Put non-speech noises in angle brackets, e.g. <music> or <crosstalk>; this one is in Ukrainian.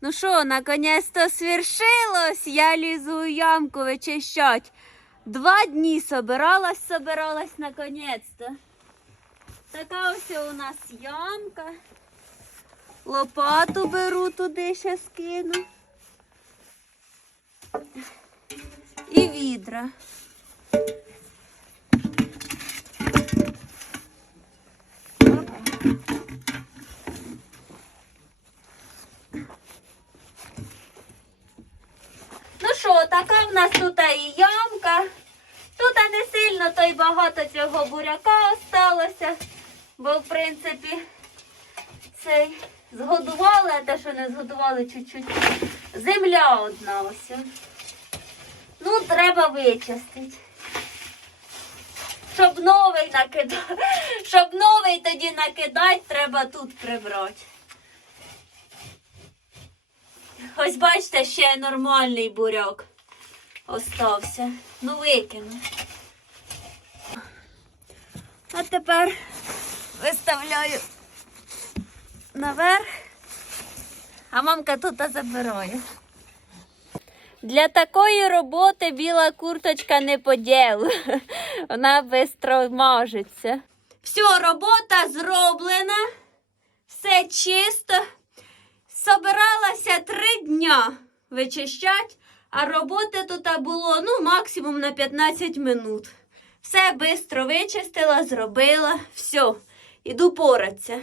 Ну що, наконець-то свершилось, я лізу ямку вичищать. Два дні собиралась, собиралась наконець-то. Така ось у нас ямка. Лопату беру туди ще скину. І відра. Ну що, така в нас тут і ямка. Тут не сильно то й багато цього буряка осталося, бо в принципі цей згодували, а те, що не згодували чуть-чуть. Земля одна ось. Ну, треба вичистити. Щоб новий накидати, <laughs> щоб новий тоді накидати, треба тут прибрати. Ось бачите, ще нормальний буряк остався. Ну, викину. А тепер виставляю наверх, а мамка тут забирає. Для такої роботи біла курточка не по ділу. <laughs> Вона швидко мажеться. Все, робота зроблена, все чисто. Собиралася три дня вичищать, а роботи тут було ну, максимум на 15 минут. Все швидко вичистила, зробила, все, іду поратися.